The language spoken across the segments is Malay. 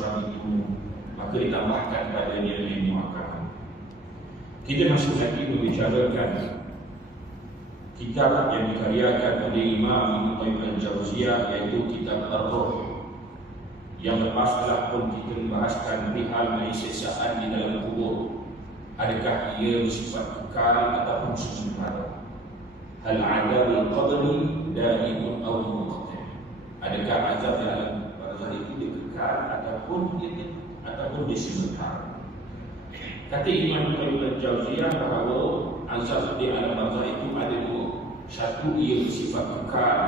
seseorang itu, maka ditambahkan padanya yang muakkad. Kita masih lagi membicarakan kitab yang dikaryakan oleh Imam Ibn Qayyim al-Jauziyah, iaitu kitab Ar-Ruh. Yang lepas telah pun kita membahaskan perihal menyiksaan di dalam kubur. Adakah ia bersifat kekal ataupun sementara? Hal azab al-qabri daimun aw munqati'. Adakah azab dalam barzakh itu kekal ataupun dia sementara? Kata Imam Qayyim al-Jauziyah bahawa azab di alam barzakh itu ada dua. Satu, ia bersifat kekal,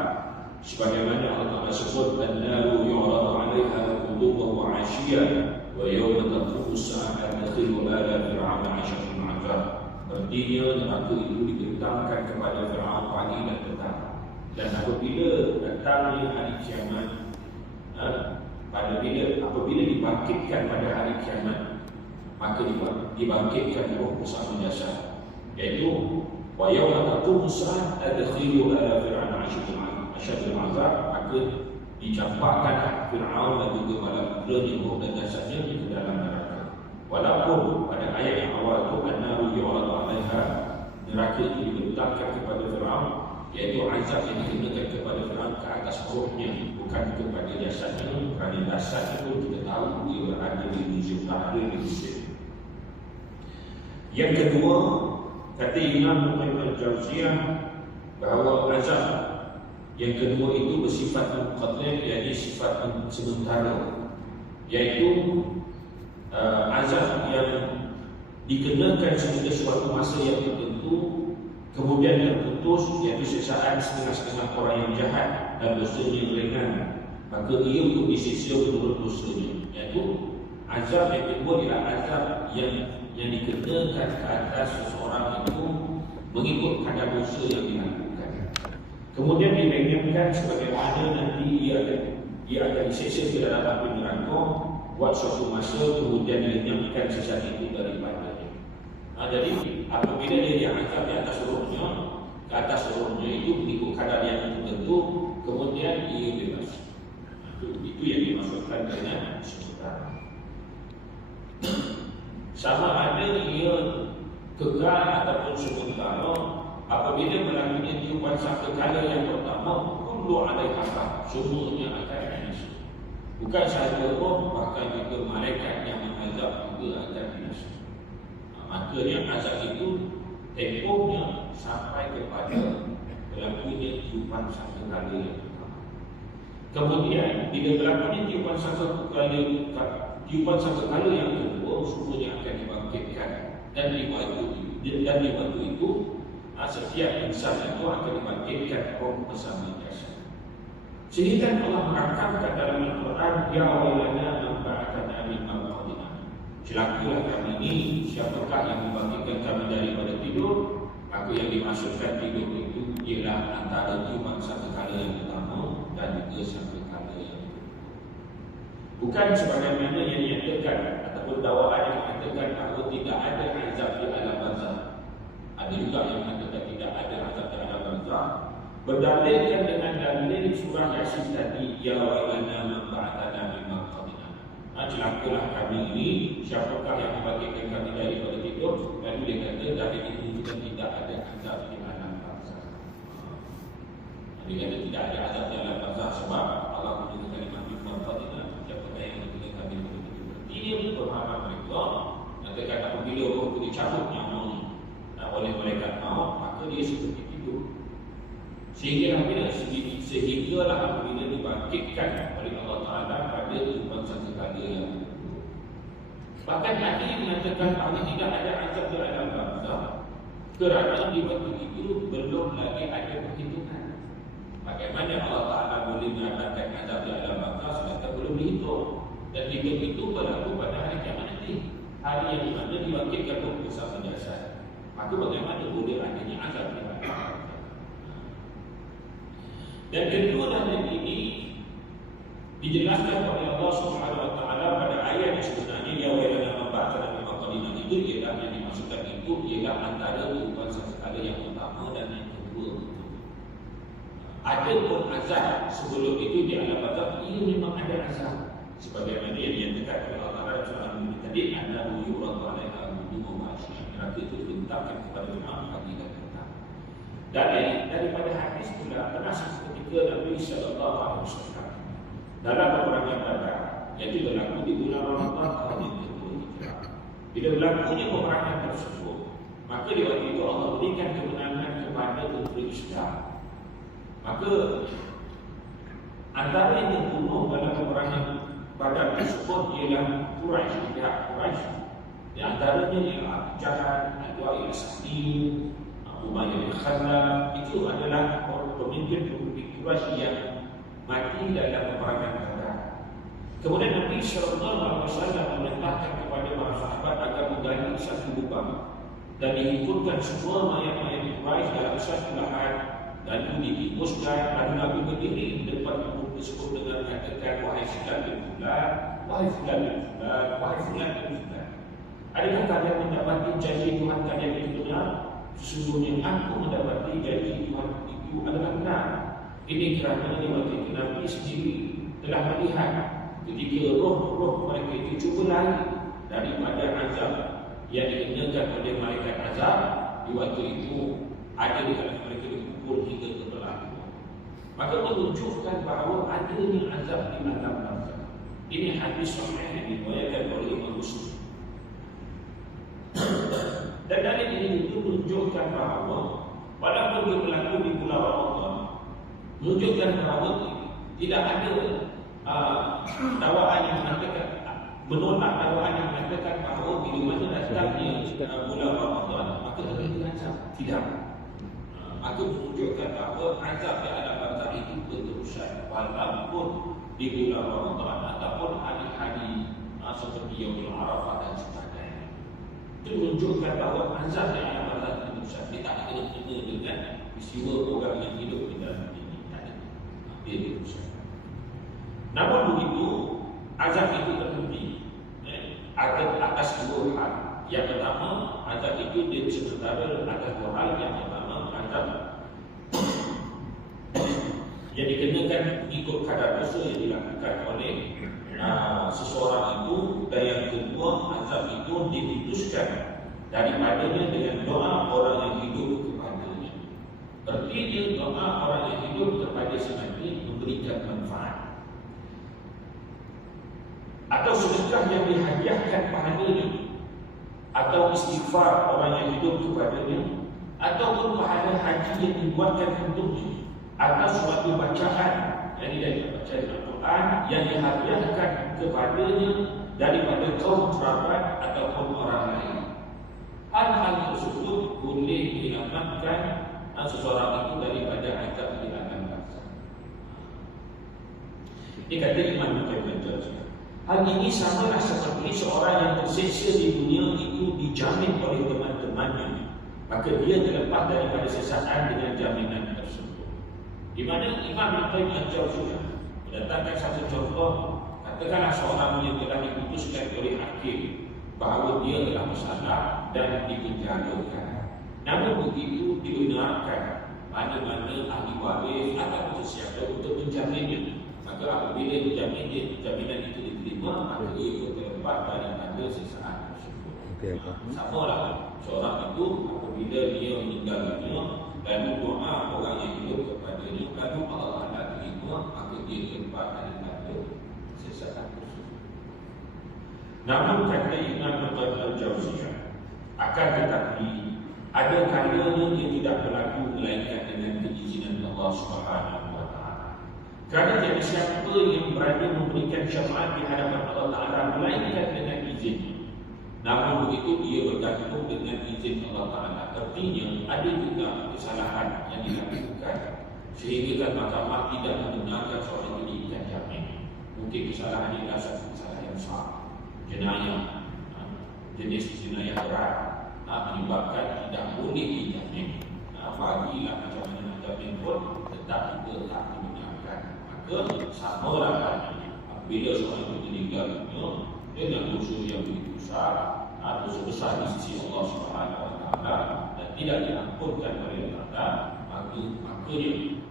sebagaimana Allah Taala sebut, an-naru yu'radu 'alaiha quduwan wa 'ashiyyan wa yawma taqumu as-sa'atu adkhilu ala fir'auna 'ashara al-'azab. Artinya neraka itu dibentangkan kepada Fir'aun pagi dan petang. Dan apabila datangnya hari kiamat, apabila dibangkitkan pada hari kiamat, maka dibangkitkan roh bersama jasad, iaitu wa yawma taqumu as-sa'atu adkhilu ala fir'auna 'ashara al-'azab. Maka dicampakkan Fir'aun dan juga malaikat roh dan jasadnya ke dalam neraka. Walaupun pada ayat yang awal itu an-naru yu'radu 'alaiha, neraka itu dibentangkan kepada Fir'aun, iaitu azab yang dikenakan kepada Fir'aun ke atas rohnya, bukan kepada jasadnya. Kerana jasadnya pun kita tahu dia berada di muzium tahrir di Mesir. Yang kedua, kata Imam Qayyim al-Jauziyah bahawa azab yang kedua itu bersifat munqati', iaitu sifat sementara, iaitu azab yang dikenakan sehingga suatu masa yang tertentu, kemudian terputus, iaitu siksaan setengah-setengah orang yang jahat dan dosanya yang ringan, maka ia untuk disiksa menurut dosanya. Iaitu azab yang kedua ialah azab yang dikenakan ke atas seseorang itu mengikut kadar dosa yang dilakukan. Kemudian dibayangkan sebagaimana nanti ia akan disiksa ke dalam api neraka buat suatu masa, kemudian dilenyapkan sisa itu daripadanya. Jadi apabila dia diangkat di atas rohnya, ke atas rohnya itu mengikut kadar yang tertentu, kemudian ia bebas. Itu yang dimaksudkan dengan sementara. Sama ada ia kekal ataupun sementara. Apabila berlakunya tiupan sangkakala yang pertama, kullu 'alaiha, semuanya akan binasa. Bukan sahaja roh, bahkan juga malaikat yang mengazab juga akan binasa. Makanya azab itu tempohnya sampai kepada berlakunya tiupan sangkakala yang pertama. Kemudian bila berlakunya tiupan sangkakala yang kedua, semuanya akan dibangkitkan, dan di waktu itu setiap insan itu akan dibangkitkan roh bersama jasad. Sehingga Allah merangkamkan dalam Al-Quran, ya wailana man ba'athana min marqadina. Celakalah kami ini, siapakah yang membangkitkan kami daripada tidur? Maka yang dimaksudkan tidur itu ialah antara tiupan sangkakala yang pertama dan juga sangkakala yang kedua. Bukan sebagaimana yang dinyatakan ataupun dakwaan yang mengatakan bahawa tidak ada azab di alam barzakh. Ada juga yang mengatakan tidak ada azab di alam barzakh, berdalilkan dengan dalil surah Yasin tadi, ya wailana man ba'athana min marqadina. Celakalah kami ini, siapakah yang membangkitkan kami daripada tidur? Lalu dia kata dari itu kita tidak ada azab di alam barzakh. Dia kata tidak ada azab di alam barzakh sebab Allah menggunakan kalimat min marqadina, siapakah yang membangkitkan kami daripada tidur. Ini pemahaman mereka. Katakan apabila roh itu dicabut nyawanya oleh malaikat maut, maka dia seperti tidur. Sehinggalah apabila dibangkitkan oleh Allah Ta'ala pada tiupan sangkakala yang kedua. Bahkan ada yang mengatakan bahawa tidak ada azab di alam barzakh kerana di waktu itu belum lagi ada perhitungan. Bagaimana Allah Ta'ala boleh mengatakan azab di alam barzakh sedangkan belum dihitung? Dan hitung itu berlaku pada hari kiamat nanti, hari yang dimana dibangkitkan roh bersama jasad. Maka bagaimana boleh adanya azab di alam barzakh? Dan kedua dalil ini dijelaskan oleh Allah Subhanahu wa taala pada ayat yang sebenarnya ya wailana man ba'athana min marqadina, itu ialah yang dimaksudkan itu ialah antara tiupan sangkakala yang pertama dan yang kedua. Ada pun azab sebelum itu di alam barzakh, ia memang ada azab sebagaimana yang dinyatakan dikatakan oleh Allah Taala dalam surah tadi, annahu yuradu 'alaiha al-wujuhu wa ashiya. Neraka itu dibentakkan kepada Imam pagi dan petang. Dan daripada hadis pula pernah satu ketika Nabi sallallahu alaihi wasallam dalam peperangan Badar, iaitu berlaku di bulan Ramadan tahun yang kedua Hijrah. Bila berlakunya peperangan tersebut, maka di waktu itu Allah berikan kemenangan kepada tentera Islam. Maka antara yang dibunuh dalam peperangan Badar tersebut ialah Quraisy, pihak Quraisy. Di antaranya ialah Abu Jahal, Al-Wa'il As-Sahmi, Umayyah bin Khalaf. Itu adalah pemimpin-pemimpin Quraisy yang mati dalam peperangan Badar. Kemudian Nabi SAW memerintahkan kepada para sahabat agar menggali satu lubang dan dihimpunkan semua mayat-mayat Quraisy dalam satu lahan, lalu ditimbuskan, lalu Nabi berdiri di depan lubang tersebut dengan mengatakan, wahai fulan bin fulan, wahai fulan bin fulan, wahai fulan bin fulan, adakah kalian mendapati janji Tuhan kalian itu benar? Sesungguhnya aku mendapati janji Tuhan itu adalah benar. Ini kerana di waktu itu Nabi sendiri telah melihat ketika roh-roh mereka itu cuba lari daripada azab yang dikenakan oleh malaikat azab. Di waktu itu ada di kalangan mereka dikubur hingga ke belakang. Maka menunjukkan bahawa adanya azab di alam barzakh. Ini hadis sahih yang diriwayatkan oleh Imam Muslim. Dan dari ini itu menunjukkan bahawa walaupun dia berlaku di bulan Ramadan, menunjukkan bahawa tidak ada dakwaan yang mengatakan, menolak dakwaan yang mengatakan bahawa bila mana datangnya bulan Ramadan maka terjadi azab. Tidak. Maka menunjukkan bahawa azab yang ada barzakh itu berterusan walaupun di bulan Ramadan ataupun hari-hari seperti Yaumul Arafah dan sebagainya. Itu menunjukkan bahawa azab yang ada barzakh itu berterusan. Dia tak kena dengan peristiwa orang yang hidup di dalam ini. Tak ada. Dia berterusan. Namun begitu, azab itu terhenti atas dua hal. Yang pertama, azab itu dia sementara atas dua hal. Yang pertama, azab yang dikenakan mengikut kadar dosa yang dilakukan oleh seseorang itu. Dan yang kedua, azab itu diputuskan daripadanya dengan doa orang yang hidup kepadanya. Artinya doa orang yang hidup kepada si mati memberikan manfaat, atau sedekah yang dihadiahkan pahalanya, atau istighfar orang yang hidup kepadanya, ataupun pahala haji yang dibuatkan untuknya, atau suatu bacaan yang dari bacaan Al-Quran yang dihadiahkan kepadanya daripada kaum kerabat ataupun orang lain. Hal-hal tersebut boleh menyelamatkan seseorang itu daripada azab di alam barzakh. Ini kata Imam Al-Qayyim. Hal ini samalah seperti seorang yang tersiksa di dunia itu dijamin oleh teman-temannya, maka dia terlepas daripada sesaan dengan jaminan tersebut. Di mana Imam Al-Qayyim Al-Jauziyah mendatangkan satu contoh. Katakanlah seorang yang telah diputuskan oleh hakim bahawa dia telah bersalah dan dipenjarakan. Namun begitu dibenarkan mana-mana ahli waris atau sesiapa untuk menjaminnya. Maka apabila jaminan itu diterima, maka ia terlepas daripada sesaan tersebut. Sama lah seorang itu apabila dia meninggal dunia, lalu doa orang yang hidup kepadanya, lalu Allah Ta'ala terima, maka dia terlepas daripada sesaan tersebut. Namun kata Imam Al-Jauziyah, akan tetapi ada kalanya dia tidak berlaku melainkan dengan keizinan Allah Subhanahu wa Ta'ala. Kerana tiada siapa yang berani memberikan syafaat di hadapan Allah Ta'ala melainkan dengan izinnya. Namun begitu dia bergantung dengan izin Allah Ta'ala. Artinya ada juga kesalahan yang dilakukan sehingga mahkamah tidak membenarkan seorang ini ikat jamin. Mungkin kesalahan ini adalah satu kesalahan yang besar, jenayah, jenis jenayah berat, menyebabkan tidak boleh dijamin. Bagilah macam mana jamin pun tetap juga tak dibenarkan. Maka sama lah halnya apabila seorang itu meninggal dunia dengan dosa yang begitu besar, dosa besar di sisi Allah Subhanahu wa Ta'ala dan tidak diampunkan oleh Allah, makanya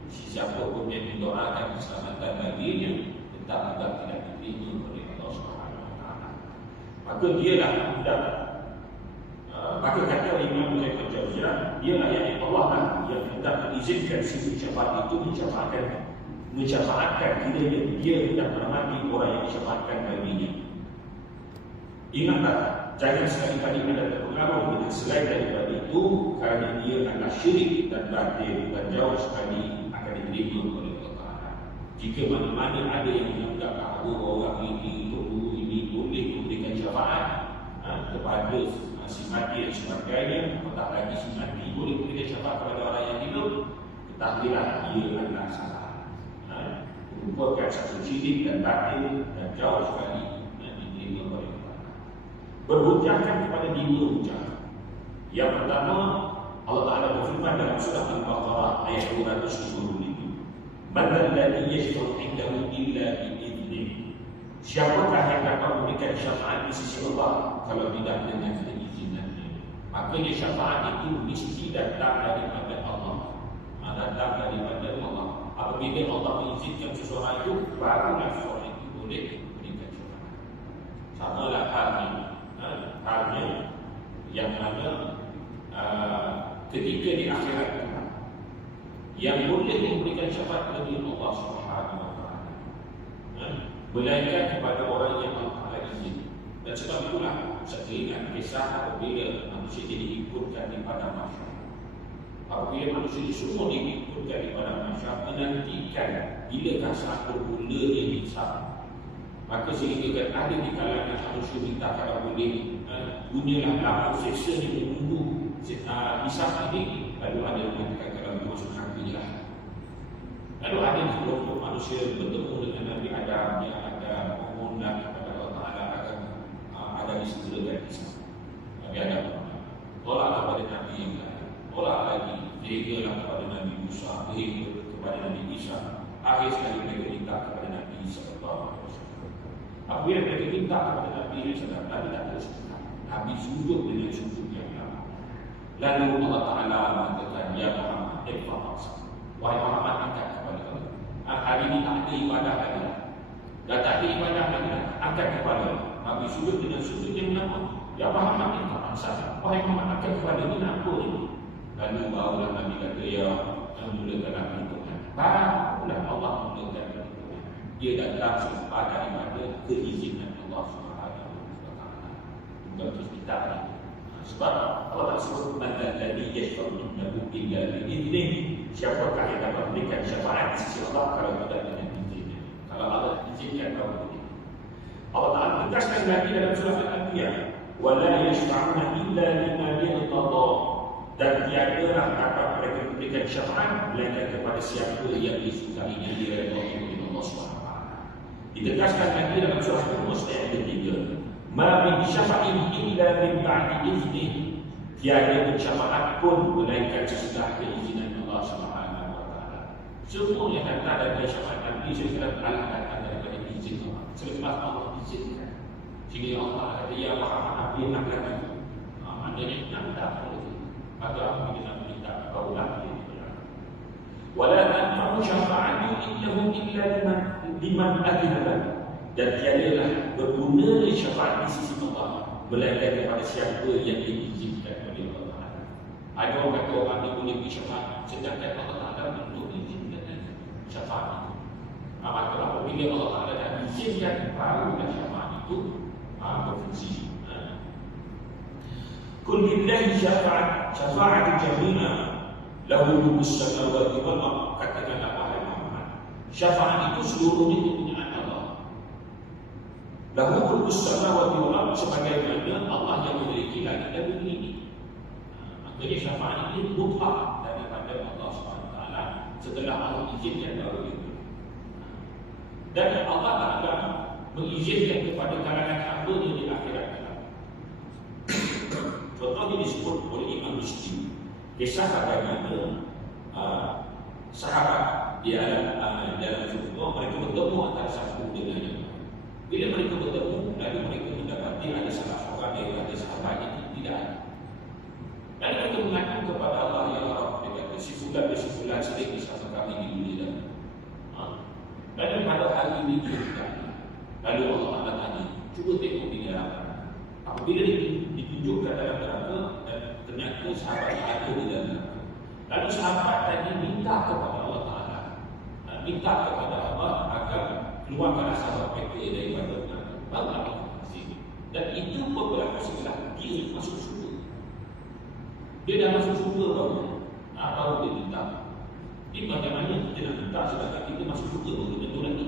siapa pun yang mendoakan keselamatan baginya tetap tidak diterima oleh Allah Subhanahu wa Ta'ala. maka dialah undang. Maka kata Imam Ibn Jauziyah, dialah yang Allah lah yang hendak mengizinkan si syafaat itu mencatatkan kiranya dia hendak merahmati orang yang disyafaatkan baginya. Ingatlah, jangan sekali-kali anda terpengaruh dengan selain daripada itu, kerana dia adalah syirik dan batil dan jauh sekali akan diterima oleh Allah Ta'ala. Jika mana-mana ada yang menganggap bahawa orang ini boleh memberikan syafaat kepada si mati dan sebagainya, apatah lagi si mati boleh memberikan syafaat kepada orang yang hidup, ketahuilah dia adalah salah. Merupakan satu syirik dan batil dan jauh sekali diterima oleh Allah. Berhujahkan kepada dua hujah. Yang pertama, Allah Ta'ala berfirman dalam surah Al-Baqarah ayat 255, "Man alladhi yashfa'u 'indahu illa bi'idhnihi." Siapakah yang dapat memberikan syafaat di sisi Allah kalau tidak dengan keizinannya? Makanya syafaat itu mesti datang daripada Allah. Datang daripada Allah. Apabila Allah mengizinkan seseorang itu, barulah seseorang itu boleh memberikan syafaat. Sama lah halnya yang mana ketika di akhirat yang boleh memberikan syafaat kepada Allah Subhanahu Wa Taala, melainkan kepada orang yang Allah izin. Dan sebab itulah saya ingat kisah apabila manusia diikutkan di padang mahsyar. Apabila manusia semua diikutkan di padang mahsyar, menantikan bilakah saat bermulanya hisab. Maka sehingga ada di kalangan manusia minta kalau boleh punyalah lampu seksa yang menunggu hisab ini. Lalu ada yang mengatakan kalau itu masuk neraka lah. Lalu ada di kelompok manusia bertemu dengan Nabi Adam yang ada memohonlah kepada Allah Ta'ala akan ada disegerakan hisab. Nabi Adam tolak kepada Nabi yang lain, tolak lagi, begalah kepada Nabi Musa, bega kepada Nabi Isa. Akhir sekali mereka minta kepada Nabi Sallallahu Alaihi Wasallam. Apabila mereka minta kepada Nabi Sallallahu Nabi tak terus Nabi sujud dengan sujud yang lama. Lalu Allah Ta'ala mengatakan, "Ya Muhammad, wahai Muhammad, angkat kepala kamu. Hari ini tak ada ibadah lagi. Dah tak ada ibadah lagi. Angkat kepala." Nabi sujud dengan sujud yang lama. "Ya Muhammad, wahai Muhammad, angkat kepala ini apa ini?" Lalu barulah Nabi kata, "Ya, mulakan Nabi Tuhan." Barulah Allah mulakan Nabi Tuhan. Dia datang selepas daripada keizinan Allah Subhanahu Wa Taala. Untuk kita ini. Sebab Allah tak sebut "Man alladhi yashfa'u 'indahu illa bi'idhnihi." Siapakah yang dapat memberikan syafaat di sisi Allah kalau tidak dengan izinnya? Kalau Allah izinkan, kau boleh. Allah Ta'ala tegaskan lagi dalam surah Al-Anbiya, "Wa la yashfa'una illa liman irtada." Dan tiadalah dapat mereka memberikan syafaat melainkan kepada siapa yang disukainya diridhai oleh Allah SWT. Ditegaskan lagi dalam surah Al-Mus ayat 3, "Ma min syafa'in illa min ba'di iznih." Tiada syafaat pun melainkan sesudah keizinan Allah Subhanahu Wa Taala. Semua yang datang daripada syafaat Nabi sekarang adalah datang daripada izin Allah. Selepas Allah izinkan, sehingga Allah kata, "Ya Muhammad, apa yang nak lagi?" Maknanya nak tak boleh. Maka apa yang nak minta kau lagi dibenarkan. "Wala tanfa'u syafa'atu illahum illa liman adina lahu." Dan tiadalah berguna syafaat di sisi Allah melainkan kepada siapa yang diizinkan oleh Allah Ta'ala. Ada orang kata orang ini boleh beri syafaat, sedangkan Allah Ta'ala belum izinkan syafaat itu. Maka apabila Allah Ta'ala dah izinkan, barulah syafaat itu berfungsi. "Qul lillahi syafa'atu jami'a lahu mulkus samawati wal ardh." Katakanlah wahai Muhammad, syafaat itu seluruhnya kepunyaan Allah. Lahu mulkus samawati wal ardh, sebagaimana Allah yang memiliki langit dan bumi ini. Makanya syafaat ini mutlak daripada Allah SWT setelah Allah izinkan baru itu. Dan Allah Ta'ala mengizinkan kepada kalangan hamba-Nya di akhirat kelak. Contohnya disebut oleh Imam Muslim, kisah bagaimana sahabat di dalam surga mereka bertemu antara satu dengan yang lain. Bila mereka bertemu, lalu mereka mendapati ada salah seorang daripada sahabat yang tidak ada. Lalu mereka mengaku kepada Allah, "Ya Allah," dia kata, "si fulan sering bersama kami di dunia." Lalu pada hari ini dia tidak ada. Lalu Allah Ta'ala tanya, "Cuba tengok di neraka." Apabila ditunjukkan dalam neraka dan ternyata sahabat ada di dalam neraka, lalu sahabat tadi minta kepada Allah Ta'ala, minta kepada Allah agar keluarkanlah sahabat mereka daripada neraka. Barulah Allah kasih. Dan itu pun berlaku setelah dia masuk surga. Dia dah masuk surga baru dia minta. Ini bagaimana kita nak minta sedangkan kita masuk surga baru tentu lagi.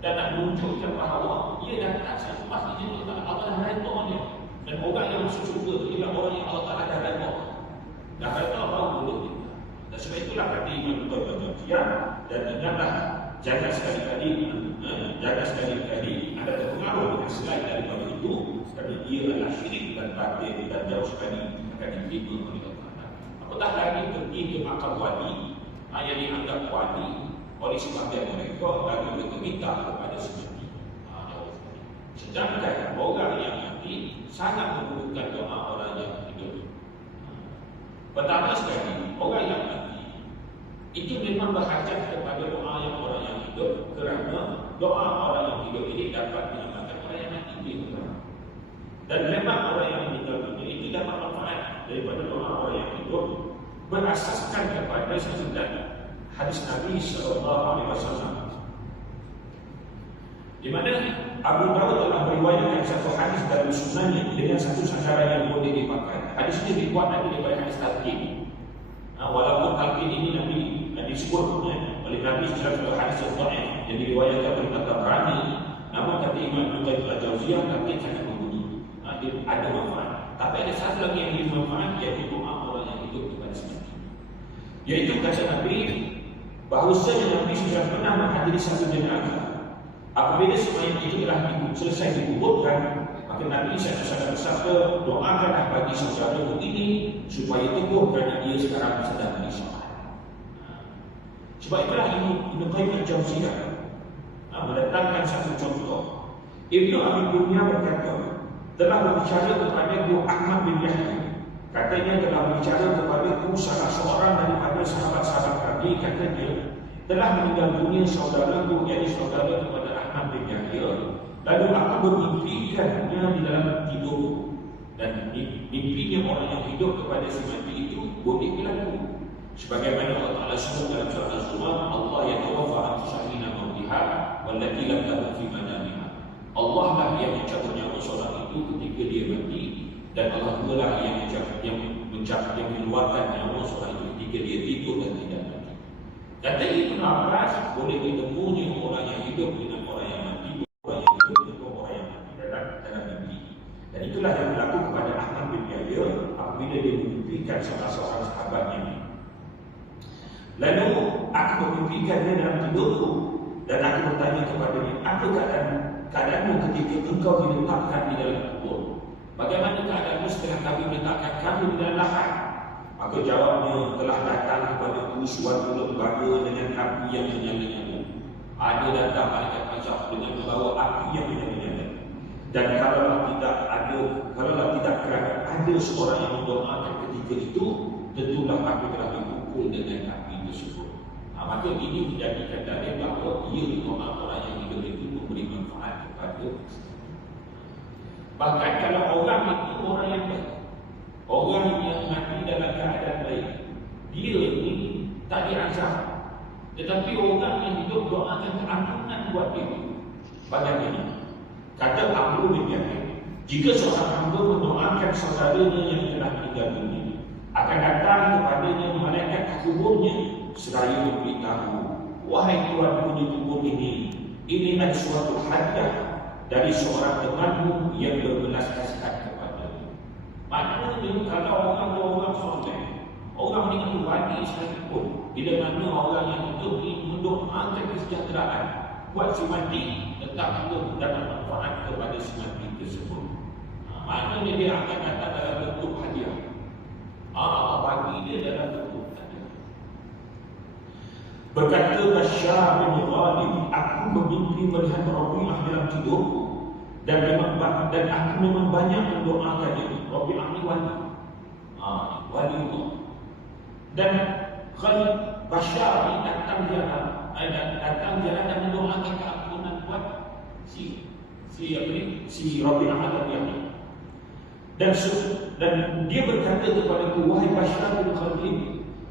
Dan nak menunjukkan bahawa ia dah tak selepas ini Allah dah redha dia. Dan orang yang masuk surga itu ialah orang yang Allah Ta'ala dah redha. Dah redha baru boleh minta. Dan sebab itulah kata Imam Al-Qurtubi, dan ingatlah jangan sekali-kali ada terpengaruh dengan selain daripada itu, kerana ia adalah syirik dan batil dan jauh sekali akan diterima oleh Allah Ta'ala. Apatah lagi pergi ke makam wali yang dianggap wali oleh sebagian mereka, lalu mereka minta kepada semati. Sedangkan orang yang mati sangat memerlukan doa orang yang hidup. Pertama sekali, orang yang mati itu memang berhajat kepada doa yang orang yang hidup, kerana doa orang yang hidup ini dapat menyelamatkan orang yang mati juga. Dan memang orang yang meninggal dunia itu dapat manfaat daripada doa orang yang hidup, berasaskan kepada satu hadis Nabi SAW, di mana Abu Dawud telah meriwayatkan satu hadis dari sunannya dengan satu sandaran yang boleh dipakai. Hadis ini dibuat Nabi daripada hadis talqin. Walaupun talqin ini Nabi disebut oleh Nabi secara satu hadis yang dhaif yang diriwayatkan oleh Tabrani, namun kata Imam Al-Qayyim Al-Jauziyah talqin sangat membunuh. Dia ada manfaat. Tapi ada satu lagi yang bermanfaat, iaitu doa orang yang hidup kepada semati. Iaitu kata Nabi bahawasanya Nabi sudah pernah menghadiri satu jenazah. Apabila semayang itu telah selesai dikuburkan, maka Nabi SAW bersabda, doakanlah bagi saudara ini supaya teguh kerana dia sekarang sedang disolat. Sebab itulah Ibn Qayyim Al-Jauziyah mendatangkan satu contoh. Ibn Abi Dunya berkata, telah berbicara kepada Guru Ahmad bin Yahya. Katanya telah berbicara kepadaku salah seorang daripada sahabat-sahabat kami, katanya telah meninggal dunia saudaraku, yakni saudara kepada Ahmad bin Yahya. Lalu aku bermimpikannya di dalam tidur, dan mimpinya orang yang hidup kepada si mati itu boleh berlaku. Sebagaimana Allah Ta'ala sebut dalam surah Az-Zumar, Allah yang tawaffa anfusahina mautiha wallati lam tamut fi manamiha. Allah lah yang mencabut nyawa seorang itu ketika dia mati, dan Allah lah yang mengeluarkan nyawa seorang itu ketika dia tidur dan tidak mati. Kata Ibn Abbas, boleh ditemunya orang yang hidup dengan orang yang mati, orang yang hidup dengan orang yang mati dalam mimpi. Dan itulah yang berlaku kepada Ahmad bin Yahya apabila dia memimpikan salah seorang sahabatnya. Lalu aku memimpikan dia dalam tidurku, dan aku bertanya kepadanya, apa keadaanmu ketika engkau diletakkan di dalam kubur? Bagaimana keadaanmu setelah kami meletakkan kamu di dalam lahat? Maka jawabnya, telah datang kepadaku suatu lembaga dengan api yang menyala-nyala. Ada datang malaikat azab dengan membawa api yang menyala-nyala. Dan kalaulah tidak kerana ada seorang yang mendoakan ketika itu, tentulah aku telah dipukul dengan api tersebut. Maka ini menjadikan dalil bahawa ia doa orang yang hidup itu memberi manfaat kepada. Bahkan kalau orang itu orang yang baik, orang yang mati dalam keadaan baik, dia ini tak diazab. Tetapi orang yang hidup doakan keampunan buat dia. Bagaimana? Kata Amr bin Yahya, jika seorang hamba mendoakan saudaranya yang telah meninggal dunia, akan datang kepadanya malaikat kuburnya seraya memberitahu, wahai Tuhan punya kubur ini adalah suatu hadiah dari seorang temanmu yang berbelas kasihan kepadamu. Maknanya kalau orang soleh, orang dengan wali sekalipun, bila mana orang yang hidup ini mendoakan kesejahteraan buat si mati, tetap juga mendapat manfaat kepada si mati tersebut. Maknanya dia akan datang dalam bentuk hadiah. Allah bagi dia dalam bentuk hadiah. Berkata Bashar bin Ghalib, aku bermimpi melihat Rabi'ah dalam tidurku, dan aku memang banyak mendoakannya. Rabi'ah ni wali, wali Allah. Dan Ghalib Bashar ni datang dia dan mendoakan keampunan buat si si Rabi'ah al-Yahdi. Dan dia berkata kepadaku, wahai Bashar bin Khalid,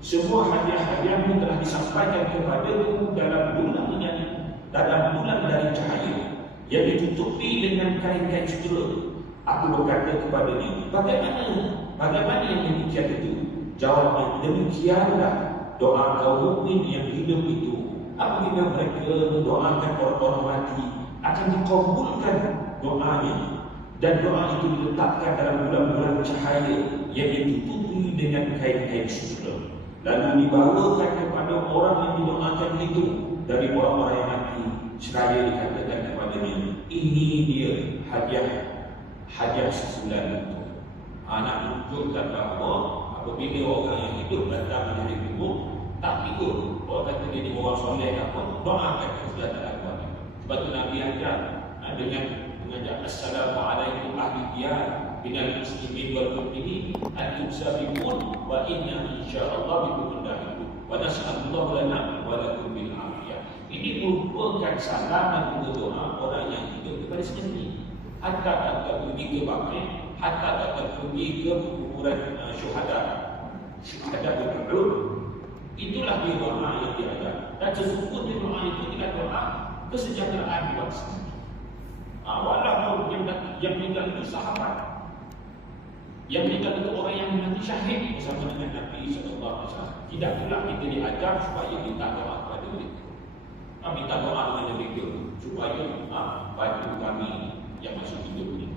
semua hadiah-hadiahmu telah disampaikan kepadaku dalam bulan dari cahaya yang ditutupi dengan kain-kain sutera. Aku berkata kepadanya, bagaimana yang demikian itu? Jawabnya, demikianlah doa kaum mukmin yang hidup itu. Apabila mereka mendoakan orang-orang mati, akan dikabulkan doanya. Dan doa itu diletakkan dalam bulan-bulan cahaya yang ditutupi dengan kain-kain sutera. Lalu dibawakan kepada orang yang didoakan itu dari orang-orang yang mati. Seraya dikatakan kepadanya, ini dia hadiah sebulan itu. Anak menunjukkan bahawa apabila orang yang hidup datang dari kubur, tak ikut. Orang kata dia ni orang soleh apa, doakan sudah tak ada. Sebab tu Nabi ajar dengan mengajak assalamualaikum ahli diyar minal muslimin wal mu'minin an tusabiqun wa inna insyaallah bikum dahiqun wa nas'alullah lana wa lakum bil afiyah. Ini merupakan salam dan juga doa orang yang hidup kepada sendiri. Hatta tak pergi ke bakri, hatta tak pergi ke kuburan syuhada berdoa. Itulah dia doa yang diajar. Dan sesungguhnya doa itu adalah doa kesejahteraan buat sendiri. Walaupun yang meninggal itu sahabat, yang meninggal itu orang yang mati syahid bersama dengan Nabi SAW. Tidak pula kita diajar supaya kita doa kepada mereka, minta doa kepada mereka supaya bantu kami yang masih hidup ini.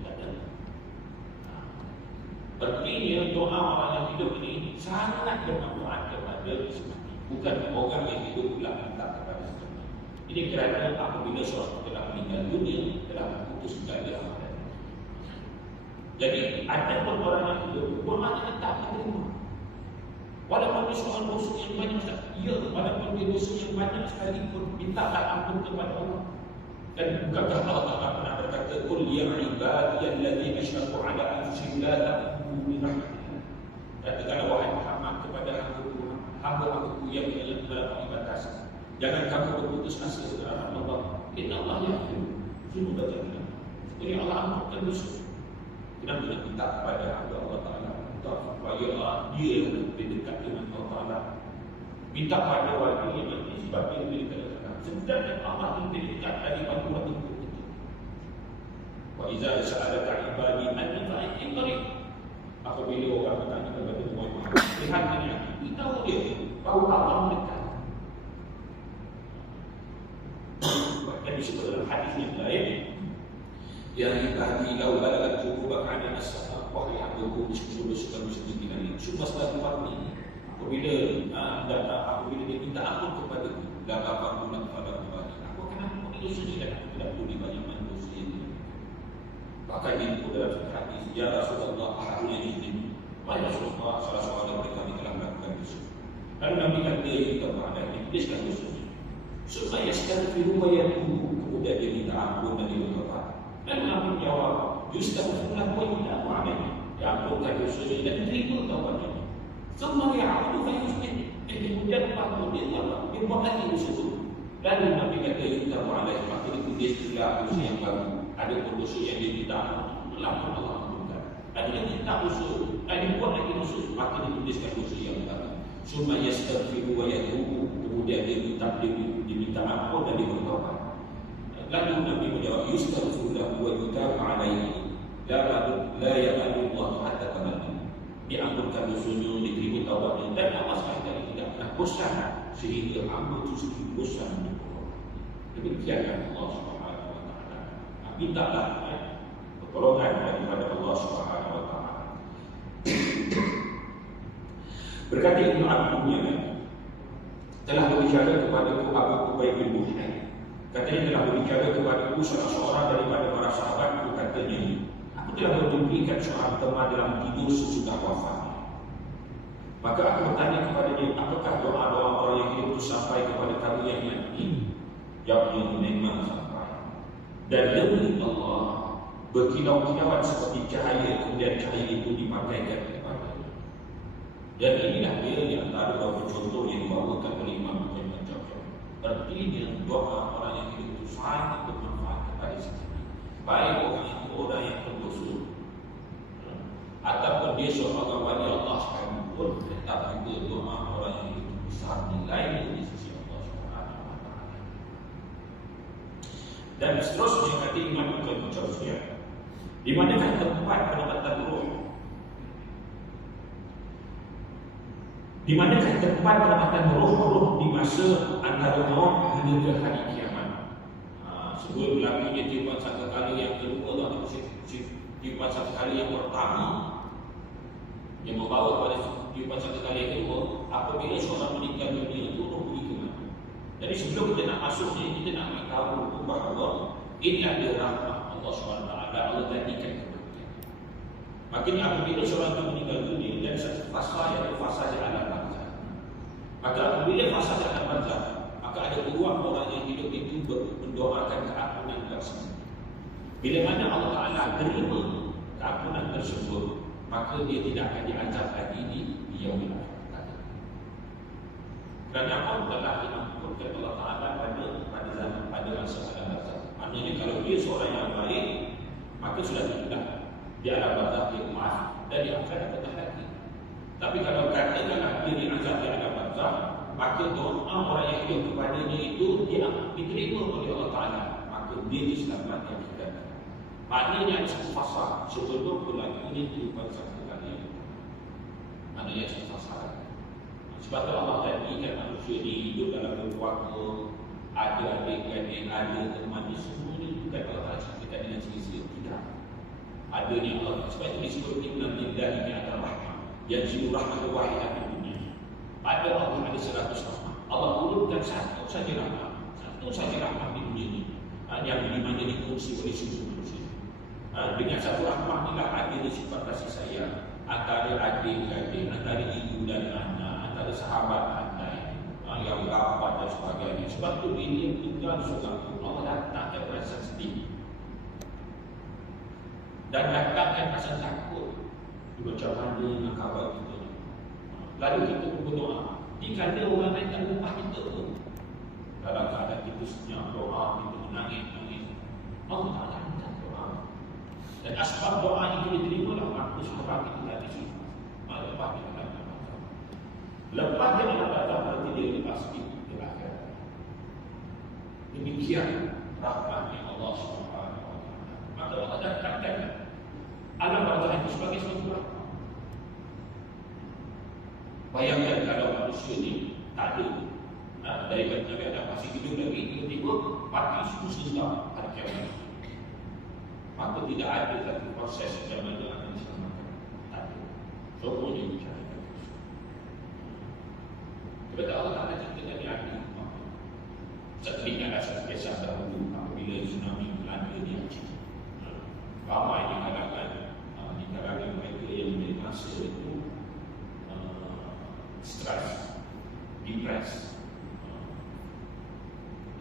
Artinya doa orang yang hidup ini sangat bermanfaat kepada seseorang, bukan orang yang hidup pula minta kepada seseorang. Ini kerana apabila seorang telah meninggal dunia, telah putus segala amalan. Jadi ada pun orang yang hidup, doanya tetap menerima. Walaupun dia soal dosa yang banyak, ya, walaupun dia dosa yang banyak sekalipun, mintalah ampun kepada Allah. Dan bukankah Allah Ta'ala pernah berkata, Qul ya ibadiyalladzina asyraku ala anfusihim la taqnatu min rahmatillah. Katakanlah wahai Muhammad kepada hamba-hambaku yang melampaui batas, jangan kamu berputus asa dengan rahmat Allah. Inna Allah yaghfiru dzunuba jami'an. Jadi Allah ampunkan dosa. Kenapa kita minta kepada hamba Allah Ta'ala supaya dia lebih dekat dengan Allah Ta'ala? Minta pada wali yang nanti sebab dia lebih dekat. Sebenarnya Allah lebih dekat daripada waktu itu. Wa iza sa'alaka ibadi anni fa'inni qarib. Apabila orang bertanya kepada Muhammad, lihat ini, beritahu dia bahawa Allah dekat. Bahkan disebut dalam hadis yang lain, yang ibadi lau balagat jububak ana as-sama, wahai hambaku disebut-sebut seperti ini. Cuma setelah ini, apabila dia minta ampun kepada aku, dah apa pun pada kembali. Aku akan ampuni dosa dia dan aku tidak perlu dibanyak dosa ini. Bahkan ini dalam hadis, ya Rasulullah, ahaduna ini, wahai Rasulullah, salah seorang dari kami telah melakukan dosa. Lalu Nabi kata kita pada dituliskan dosanya. Supaya astaghfiru wa yatubu, kemudian dia minta ampun dan dia bertobat. Lalu Nabi jawab, yustaghfirullah wa yatubu alaihi. Dia ampunkan dosanya dan diterima taubatnya. Semua ya'udu fa yusbih. Kemudian waktu dia buat lagi dosa itu. Lalu Nabi kata yutabu alaihi, maka ditulis juga dosa yang baru. Ada pun dosa yang dia minta melampun Allah ampunkan. Ada yang minta dosa, ada buat lagi dosa, maka dituliskan dosa yang baru. Summa yastaghfiru wa yatubu, kemudian dia minta ampun dan dia bertobat. Lalu Nabi menjawab, yustaghfirullah wa yutabu alaihi, la yaqbalu Allah hatta tamanna. Diampunkan dosanya, diterima taubatnya, dan Allah sekali tidak pernah bosan sehingga hamba itu sendiri bosan untuk berdoa. Demikianlah Allah Subhanahu Wa Taala. Mintalah pertolongan daripada Allah Subhanahu Wa Taala. Berkata Ibnu Abdullah telah berbicara kepada Abu Ubay bin Muhammad. Katanya telah berbicara kepada salah seorang daripada para sahabat. Katanya, aku telah bermimpikan seorang teman dalam tidur sesudah wafat. Maka aku bertanya kepadanya, apakah doa-doa orang yang hidup itu sampai kepada kamu yang mati? Jawabnya, memang sampai. Dan demi Allah, berkilau-kilauan seperti cahaya, kemudian cahaya itu dimakaikan kepadanya. Dan inilah dia yang antara beberapa contoh yang dibawakan oleh Imam Ibn Jauzi. Artinya doa orang yang hidup itu sangat bermanfaat kepada sendiri. baik orang itu orang yang berdosa, ataupun dia seorang wali Allah sekalipun, tetap juga doa orang yang itu besar nilainya di sisi Allah Subhanahu wa Ta'ala. Dan seterusnya kata Imam Ibn Jawziyah, di manakah tempat penempatan roh? Di manakah tempat penempatan roh-roh di masa antara maut hingga ke hari kiamat? Sebelum berlakunya tiupan satu kali yang kedua atau tiupan satu kali yang pertama yang membawa kepada tiupan satu kali yang kedua, apabila seorang meninggal dunia itu roh pergi ke mana? Jadi sebelum kita nak masuk ni, kita nak mengetahui bahawa ini ada rahmat Allah SWT. Allah tadikan kematian. Maknanya apabila seorang itu meninggal dunia dan satu fasa yang fasa di alam barzah, maka apabila fasa di alam barzah, maka ada peluang orang yang hidup itu mendoakan keampunan tersebut. Bila mana Allah Ta'ala terima keampunan tersebut, maka dia tidak akan diazab lagi di yaumil akhir. Kerana Allah telah diampunkan Allah Ta'ala pada zaman pada masa alam barzah. Maknanya kalau dia seorang yang baik, maka sudah tidak di alam barzah dia maaf dan dia akan dapat lagi. Tapi kalau katakanlah dia diazab di alam barzah, maka doa orang yang hidup kepadanya itu dia diterima oleh Allah Ta'ala, maka dia diselamatkan juga. Maknanya ada satu fasa sebelum berlakunya tiupan satu kali. Maknanya satu fasa. Sebab tu Allah tadikan manusia ni hidup dalam keluarga, ada adik-adik, ada teman, semua ni bukan Allah Ta'ala ciptakan dengan sisi tidak. Adanya Allah. Sebab itu disebut inna lillahi mi'atan rahmah, yang jiwa rahmat wahidah di dunia. Pada Allah ada 100 rahmat. Allah urutkan satu saja rahmat di dunia ini, yang dimana dikongsi oleh seluruh manusia. Dengan satu rahmat inilah adanya sifat kasih sayang antara adik-adik, antara ibu dan anak, antara sahabat anda yang rapat dan sebagainya. Sebab tu ini tinggal seorang Allah datangkan rasa sedih dan datangkan rasa takut. Macam mana nak khabar kita, lalu kita berdoa. Jika ada orang lain tak lupa kita pun, dalam keadaan kita senyap doa, kita menangis, Allah Ta'ala minta doa. Dan asbab doa itu diterima lah, maka sebab kita tadi sifat. Lepas kita akan dapat. Lepas dia akan dapat, berarti dia lepas itu ke akhirat. Demikian rahmatnya Allah Subhanahu wa Ta'ala. Maka Allah datangkan alam barzah itu sebagai suatu rahmat. Bayangkan kalau manusia ni tak ada daripada Nabi Adam masih hidup lagi, tiba-tiba mati semua sebentar hari kiamat, maka tidak ada satu proses yang mana akan diselamatkan. Tak ada. Semuanya bicara. Sebab Allah Ta'ala cakap dia ada. Seteringat asas kisah dahulu apabila tsunami melanda di Aceh. Ramai di kalangan mereka yang menjadi masa itu stres, depres,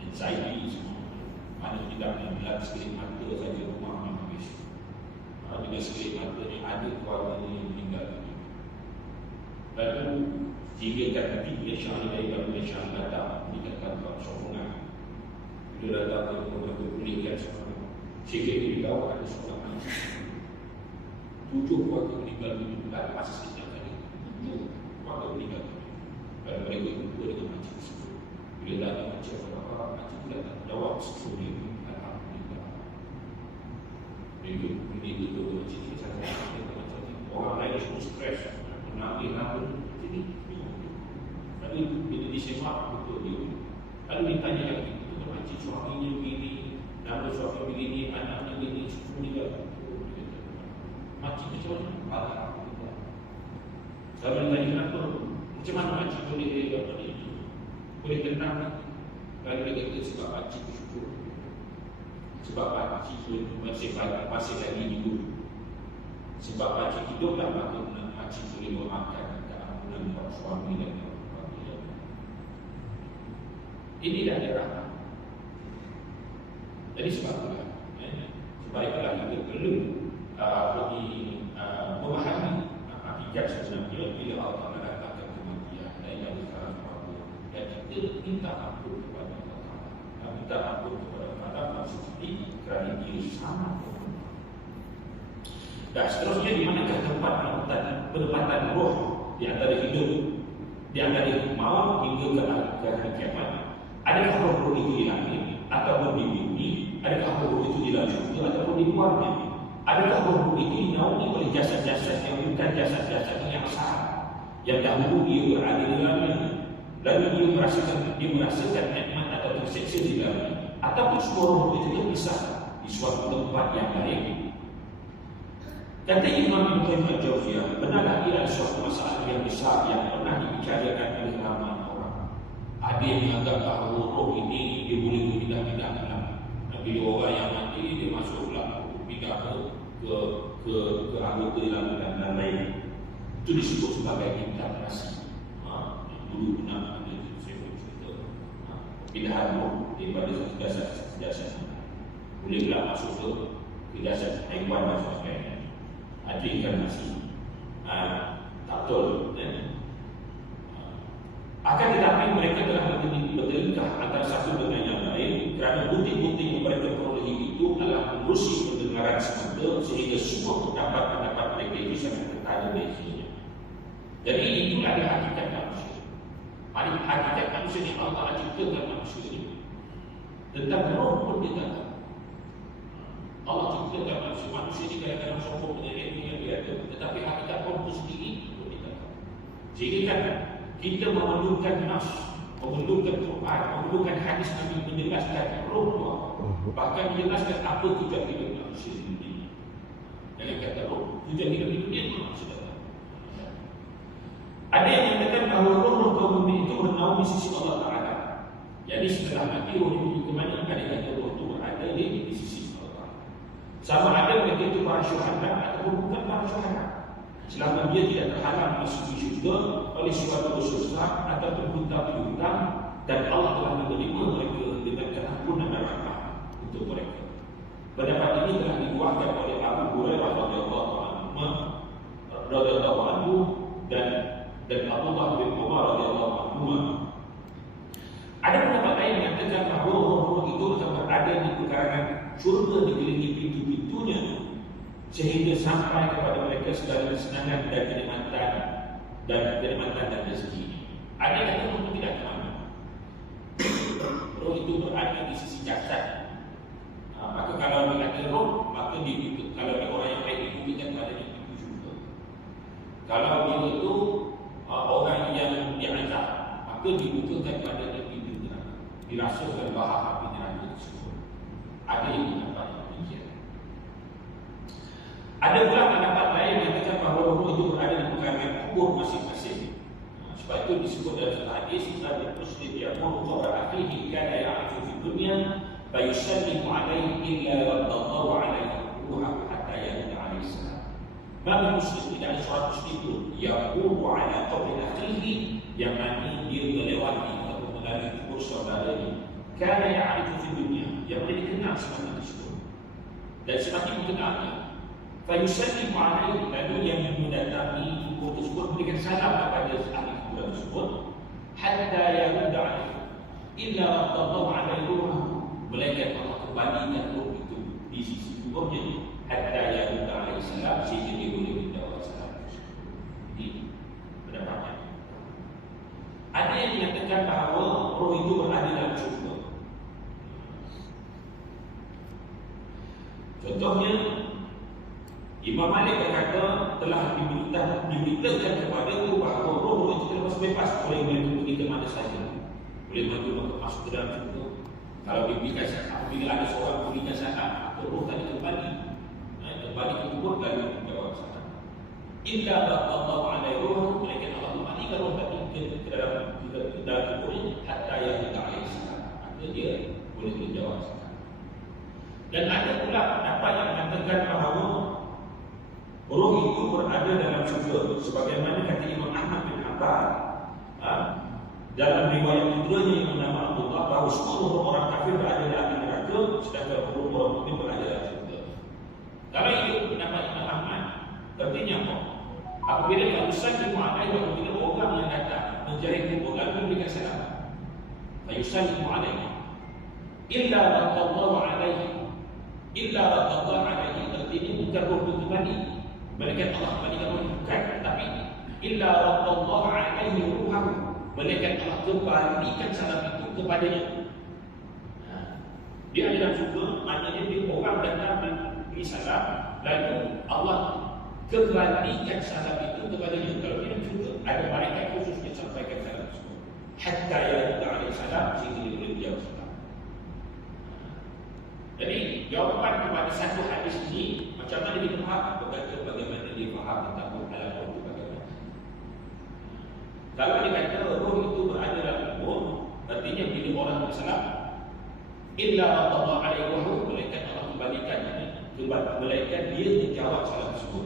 anxiety semua. Mana tidak bila sekelip mata saja rumah yang habis. Bila sekelip mata ni ada keluarga yang meninggal dunia. Lalu sehingga kata Malaysia ni dari Malaysia datang meninggalkan sokongan. Bila datang ke rumah pulihkan sokongan, sehingga dia tahu ada sokongan. 7 keluarga meninggal dunia. Tak ada masa sekejap tadi. 7 keluarga meninggal dunia. Kalau mereka jumpa dengan makcik tersebut, bila datang makcik apa-apa, makcik tidak tak jawab sesuatu dia. Alhamdulillah. Mereka itu makcik ni saya orang lain semua stres, menangis namun jadi lalu bila disemak betul dia. Lalu ditanya lagi, betul makcik suaminya begini, nama suami begini, anaknya begini, semua meninggal. Makcik macam mana? Alhamdulillah. Kalau ditanya kenapa? Macam mana makcik boleh tenang? Kalau dia kata sebab makcik bersyukur, sebab makcik masih lagi hidup, sebab makcik hiduplah, maka makcik boleh memaafkan keampunan para suami dan keluarga. Inilah dia rahmat. Jadi sebab itulah sebaiklah kita perlu memahami hakikat sebenarnya bila Allah datangkan kematian dan yang sekarang dan kita minta ampun kepada Allah Ta'ala, minta minta ampun kepada para manusia kerana dia sama. Dan seterusnya di manakah tempat penempatan roh di antara hidup, di antara maut hingga ke hari kiamat? Adakah roh-roh itu di langit ataupun di bumi? Adakah roh itu di dalam syurga ataupun di luarnya? Adakah roh itu dinaungi oleh jasad-jasad yang bukan jasad-jasad yang sah, yang dahulu dia berada di dalamnya, lalu dia merasakan nikmat atau terseksa di dalamnya, ataupun semua roh itu terpisah di suatu tempat yang lain? Kata Imam Ibn Qayyim al-Jauziyah, benarlah ia adalah suatu masalah yang besar yang pernah dibicarakan oleh ramai orang. Ada yang menganggap bahawa roh ini dia boleh berpindah-pindah. Bila orang yang mati dia masuklah pindah ke anggota dalam lain. Itu disebut sebagai inkarnasi. Dulu pernah ada cerita pindahan roh daripada jasad boleh pula masuk ke jasad haiwan dan sebagainya. Ada inkarnasi. Tak betul. Akan tetapi mereka telah bertelingkah antara satu dengan yang lain kerana bukti-bukti yang mereka perolehi itu adalah menerusi pendengaran semata sehingga semua pendapat-pendapat mereka itu sangat tertanda bezinya. Jadi inilah ada hakikat manusia. Hakikat manusia yang Allah ciptakan manusia ini. Tentang roh pun dia tak tahu. Allah ciptakan manusia ini kadang-kadang sombong dengan ilmu yang dia ada, tetapi hakikat roh itu sendiri pun dia tak tahu. Sehingga kan kita memerlukan nas, memerlukan Quran, memerlukan hadis Nabi menjelaskan roh itu apa. Bahkan menjelaskan apa tujuan hidup manusia di dunia. Jangan kata roh, tujuan hidup di dunia itu manusia tak tahu. Ada yang mengatakan bahawa roh-roh kaum mukmin itu bernaung di sisi Allah Ta'ala. Jadi setelah mati roh itu ke mana? Ada yang kata roh itu berada di sisi Allah Ta'ala. Sama ada mereka itu para syuhada ataupun bukan para syuhada. Selama dia tidak terhalang masuk syurga oleh suatu dosa ataupun hutang-hutang, dan Allah telah menerima mereka dengan keampunan dan rahmat untuk mereka. Pendapat ini telah dikuatkan oleh Abu Hurairah radhiyallahu anhu dan Abdullah bin Umar radhiyallahu anhu. Ada pendapat lain yang mengatakan bahawa roh-roh itu akan berada di pekarangan syurga dikelilingi pintu-pintunya sehingga sampai kepada mereka segala kesenangan dan kenikmatan dan rezeki. Ada yang kata roh itu tidak ke mana. Roh itu berada di sisi jasad. Maka kalau dia kata roh, maka kalau dia orang yang baik dibuktikan pada pintu syurga. Kalau dia itu orang yang diazab, maka dibukakan pada pintu neraka. Dirasakan lahap api neraka tersebut. Ada yang mendapat demikian. Ada pula pendapat lain yang mengatakan bahawa roh itu berada di pekarangan kubur masing-masing. Sebab itu disebut dalam hadis Nabi Muslim yaqulu qala akhihi kana ya'rifu fi dunya fa yusallimu alaihi illa radallahu alaihi ruha hatta yadda alaihi salam. Nabi Muslim tidak ada seorang muslim itu yaqulu ala qabri akhihi yang mana dia melewati atau melalui kubur saudaranya kana ya'rifu fi dunya yang boleh dikenal semata tersebut dan semakin mengenalnya fa yusallimu alaihi, lalu yang mendatangi kubur tersebut memberikan salam kepada ahli kubur tersebut hatta yarudda alaihi illa radallahu alaihi ruha, melainkan Allah kembalikan roh itu di sisi kuburnya hatta yarudda alaihi salam sehingga dia boleh menjawab salam. Ini pendapatnya. Ada yang menyatakan bahawa roh itu berada dalam syurga. Contohnya Imam Malik berkata telah diberitakan kepada itu bahawa roh itu terlepas bebas boleh pergi ke mana saja, boleh masuk ke dalam syurga. Kalau diberikan syarat, bila ada seorang memberikan syarat, maka roh tadi kembali ke kubur dan menjawab syarat. Illa radallahu alaihi ruh, melainkan Allah kembalikan roh tadi ke dalam kubur hatta yadda alaihi salam, maka dia boleh menjawab syarat. Dan ada pula pendapat yang mengatakan bahawa roh itu berada dalam syurga, sebagaimana kata Imam Ahmad bin Hanbal dalam riwayat putranya yang bernama Abdullah bahawa semua orang kafir berada dalam neraka, sedangkan orang mukmin berada dalam syurga. Kalau itu pendapat Imam Ahmad, artinya apa? Apabila Yusan di Mu'alai, apabila orang yang datang mencari kubur lalu memberikan salam, Yusan di Mu'alai, illa radallahu alaihi. Illa radallahu alaihi artinya bukan roh itu kembali. Malaikat Allah kembalikan roh bukan, tapi illa radallahu alaihi ruhahu. Malaikat Allah kembalikan salam itu kepadanya. Dia ada dalam surga, maknanya dia orang datang beri salam, lalu Allah kembalikan salam itu kepadanya. Kalau dia dalam surga, ada malaikat khusus yang sampaikan salam tersebut. Hatta ya alaihi salam sehingga dia boleh menjawab salam. Jadi jawapan kepada satu hadis ini macam mana dia faham, berkata bagaimana dia faham tentang alam roh itu bagaimana. Kalau dia kata roh itu berada dalam kubur, artinya bila orang bersalam, illa radallahu alaihi wa sallam, malaikat Allah kembalikan, malaikat dia menjawab salam tersebut.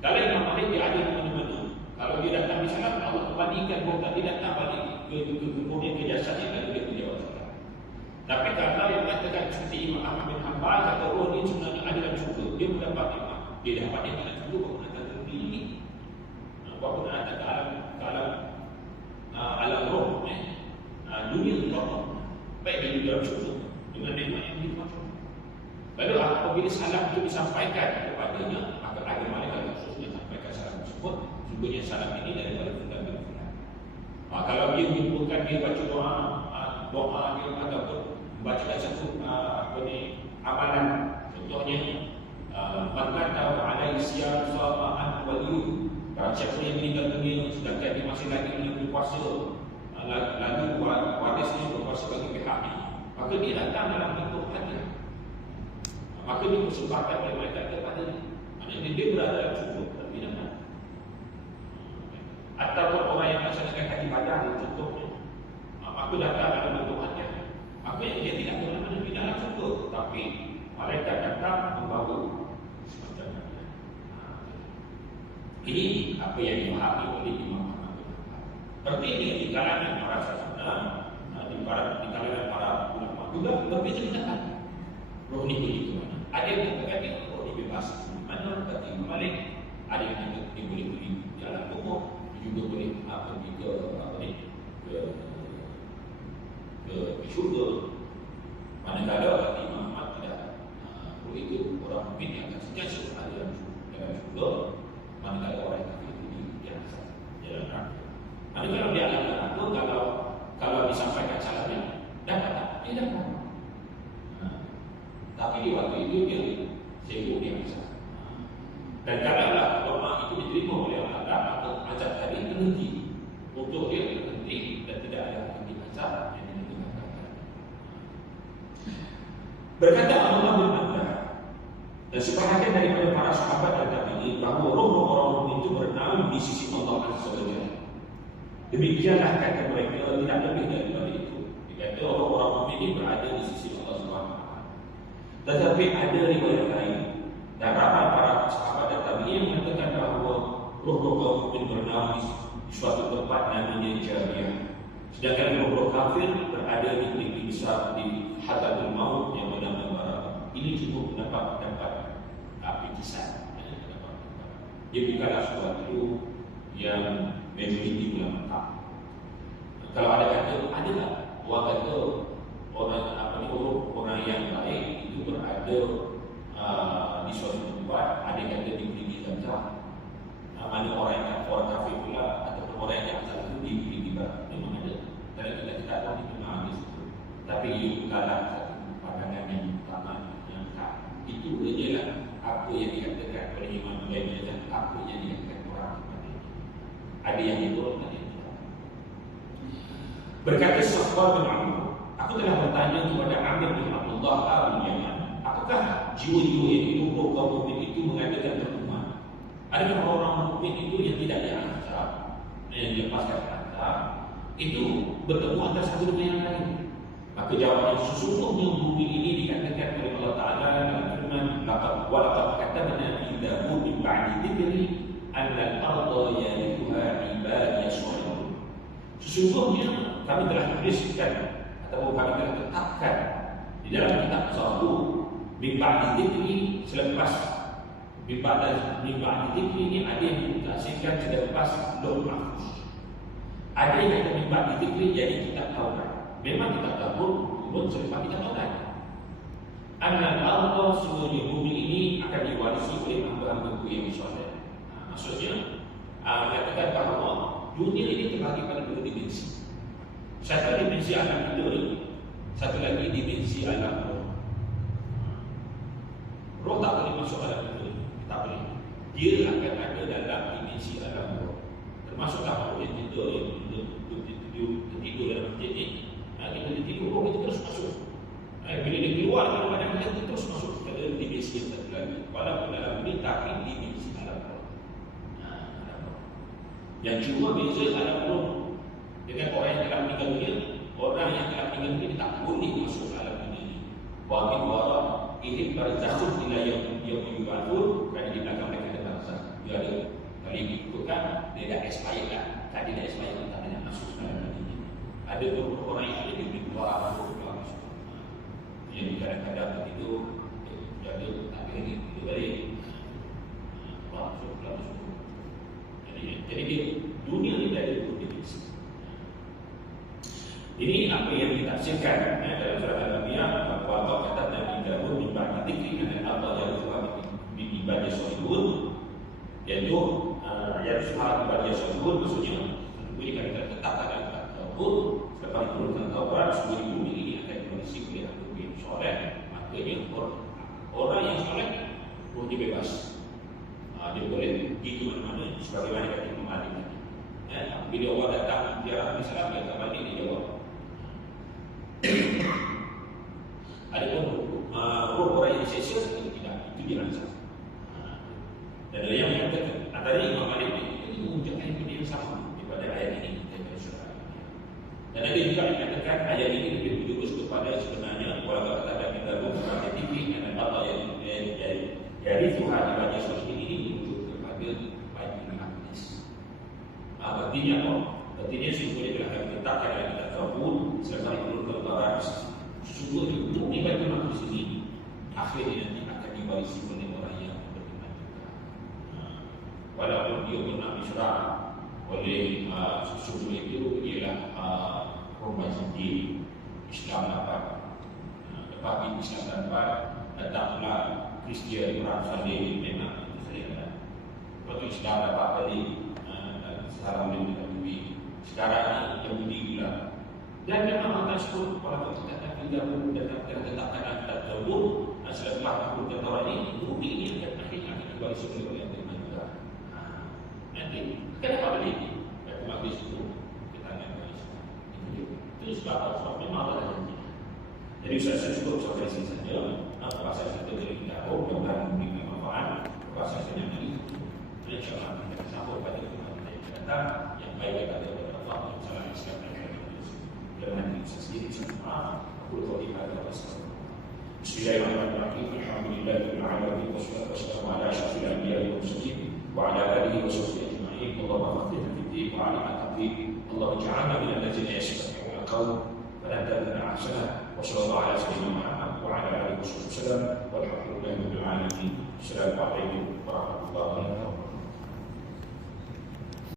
Kalau Imam Malik dia ada di mana-mana, kalau dia datang di salam, Allah kembalikan roh tadi datang balik ke jasadnya, lalu dia menjawab salam. Tapi kalau yang mengatakan seperti Imam Ahmad bin Hanbal, kata roh ni sebenarnya ada dalam surga, dia mendapat nikmat, dia dapat nikmat dalam surga, baru nak kata dunia ni, baru nak kata alam roh, dunia roh, baik dia dalam surga dengan nikmat yang dimaksud. Lalu apabila salam itu disampaikan kepadanya, maka ada malaikat khusus yang sampaikan salam tersebut. Sungguhnya salam ini daripada fundamental. Kalau dia menyebutkan dia baca doa dia ataupun membaca satu amalan, contohnya man kata alaihi siyam sama'an waliyu, barang siapa yang meninggal dunia sedangkan dia masih lagi berpuasa, lalu warisnya berpuasa bagi pihak ini, maka dia datang dalam bentuk hadiah, maka dia persembahkan oleh malaikat kepadanya. Maksudnya dia berada dalam surga tapi datang. Ataupun orang yang melaksanakan haji badan contohnya, maka datang dalam bentuk hadiah. Maka dia tidak benar-benar di dalam surga, tapi malaikat datang membawa semacam hadiah. Ini apa yang dipahami oleh Imam Ahmad bin Hanbal. Seperti ini di kalangan para sahabat, di kalangan para ulama juga berbeza pendapat. Roh ini pergi ke mana? Ada yang mengatakan roh ini bebas di mana, kata Imam Malik. Ada yang mengatakan dia boleh pergi di alam kubur, juga boleh pergi ke syurga. Manakala kata Imam Ahmad tidak, roh itu orang mukmin yang akan sentiasa berada dalam syurga, manakala orang yang kafir pergi di alam neraka. Manakala di alam neraka, kalau disampaikan salamnya dapat tak? Dia dapat. Tapi di waktu itu dia sibuk dia bisa. Dan kalaulah doa itu diterima oleh Allah, maka azab tadi berhenti. Untuk dia berhenti dan tidak ada lagi azab yang dilakukan. Berkata Allah bin Abbas dan sebahagian daripada para sahabat dan tabi'in bahawa roh orang mukmin itu bernaung di sisi Allah Azza wa Jalla. Demikianlah kata mereka, tidak lebih daripada itu. Dikata orang mukmin ini berada di sisi Allah Subhanahu wa taala. Tetapi ada riwayat lain dan ramai para sahabat dan tabi'in mengatakan bahawa roh-roh kaum mukmin bernaung di suatu tempat namanya Jabiyah. Sedangkan roh-roh kafir berada di negeri besar di Hadatul Maut yang bernama Barak. Ini cukup mendapat apitisan. Dia bukanlah sesuatu yang majoriti ulama tak. Kalau ada kata, ada tak? Orang kata orang yang baik itu berada di suatu tempat, ada kata di negeri Zamzam. Mana orang kafir pula ataupun orang yang asal itu di negeri Barat. Memang ada. Kalau kita tidak tahu itu memang ada situ. Tapi itu bukanlah satu pandangan yang utama yang tak. Itu adalah apa yang dikatakan oleh Imam Malik dan apa yang dikatakan orang kepada ini. Ada yang diturun, ada yang tidak. Berkata Safwan bin Amr, aku telah bertanya kepada Amir bin Abdullah bin Yaman, apakah jiwa-jiwa yang hidup kaum mukmin itu mengadakan pertemuan? Adakah orang mukmin itu yang tidak diazab, yang dilepaskan azab, itu bertemu antara satu dengan yang lain? Maka jawabannya, sesungguhnya bumi ini dikatakan oleh Allah Ta'ala dalam firman, walaqad katabna fi Zabur min ba'di dzikri anna al-ardha yarithuha ibadiy shalihun. Sesungguhnya kami telah tuliskan ataupun kami telah tetapkan di dalam kitab Zabur min ba'di dzikri, selepas min ba'di dzikri ini ada yang ditafsirkan selepas Lauh Mahfuz. Ada yang kata min ba'di dzikri jadi kitab Taurat. Memang kitab Zabur pun selepas kita tahu kan Anna Allah semuanya bumi ini akan diwarisi oleh hamba-hamba yang soleh. Maksudnya katakan bahawa dunia ini terbagi pada dua dimensi. Satu dimensi alam hidup ini, satu lagi dimensi alam roh. Roh tak boleh masuk alam hidup, tak boleh. Dia akan ada dalam dimensi alam roh. Termasuk roh yang tidur dalam masjid ni. Kita tidur, roh kita terus masuk. Bila dia keluar dari badan kita, dia terus masuk ke dalam dimensi yang satu lagi. Walaupun dalam ini, tapi dimensi alam roh. Yang cuma beza alam roh dengan orang yang telah meninggal dunia. Orang yang telah meninggal dunia tak boleh masuk ke alam dunia ini. Wahid warah ihid barzakh ila yaum yub'atsun, kerana di belakang mereka ada barzakh. Dia ada kali diikutkan, dia dah expired lah. Tadi dah expired, tak ada masuk ke alam dunia ini. Ada beberapa orang yang ada di luar masuk. Yang kadang-kadang tertidur, jadi tak ada lagi tidur balik. Masuk. Jadi dunia ni ada dua dimensi. Ini apa yang ditafsirkan dalam surah Al-Anbiya, bahawa Allah kata Nabi Dawud di ba'da dzikri anna Allah yarzuqu min ibadihi shalihun, iaitu yarzuqu ibadihi shalihun, maksudnya ini kata tetap dalam Taurat, selepas diturunkan Taurat, semua bumi ini akan diwarisi oleh hamba yang soleh. Makanya orang yang soleh dia bebas. Dia boleh pergi ke mana-mana sebagaimana kata Imam Malik tadi. Bila Allah datang dia salam, dia tak balik, dia jawab. Adapun roh orang yang sia-sia itu tidak, itu dirancang. Dan ada yang mengatakan antara Imam Malik ini menunjukkan benda yang sama daripada ayat ini daripada surah Al-Anbiya. Dan ada juga yang mengatakan ayat ini lebih berjurus kepada sebenarnya walaupun kata ada kita berkata tinggi dan Allah yang dari Tuhan ibadah sosial ini menuju kepada baik hadis. Artinya apa? Artinya sesungguhnya telah kami tetapkan dalam kitab Taurat selepas diturunkan Taurat. Sesungguhnya untuk ibadah manusia ini akhirnya nanti akan diwarisi oleh orang yang beriman juga. Walaupun dia pernah diserang oleh sesungguhnya itu ialah Romawi sendiri Islam dapat tetapi Islam dapat datanglah Kristian orang salih memang itu saya kata. Waktu Islam dapat balik sekarang dia mengetahui sekarang ni Yahudi pula. Dan memang Allah sebut walaupun kita tak tinggal pun dan tetapkan dalam Taurat selepas diturunkan Taurat ini bumi ini akan akhirnya akan diwarisi oleh orang yang beriman juga. Nanti kenapa balik ni? Bagi maghrib itu kita akan diwarisi. Itu sebab memang Allah dah janji. Jadi saya cukup sampai sini saja. Pasal kita dari tahu mudah-mudahan memberi manfaat. Pasal saya ini insya-Allah kita sambung pada kesempatan yang akan datang yang baik kepada Allah Subhanahu wa taala. Dengan sendiri semua aku tahu pada pasal. Bismillahirrahmanirrahim. Alhamdulillahirabbil alamin wassalatu wassalamu ala asyrafil anbiya'i wal mursalin wa ala alihi wa sahbihi ajma'in. Allahumma qaddim fid-din wa 'alima taqdim. Allahumma ij'alna min alladhina yastami'una al-qawl wa yattabi'una ahsanah. وصلى الله على سيدنا محمد وعلى اله وصحبه وسلم والحمد لله رب العالمين. السلام عليكم ورحمه الله وبركاته.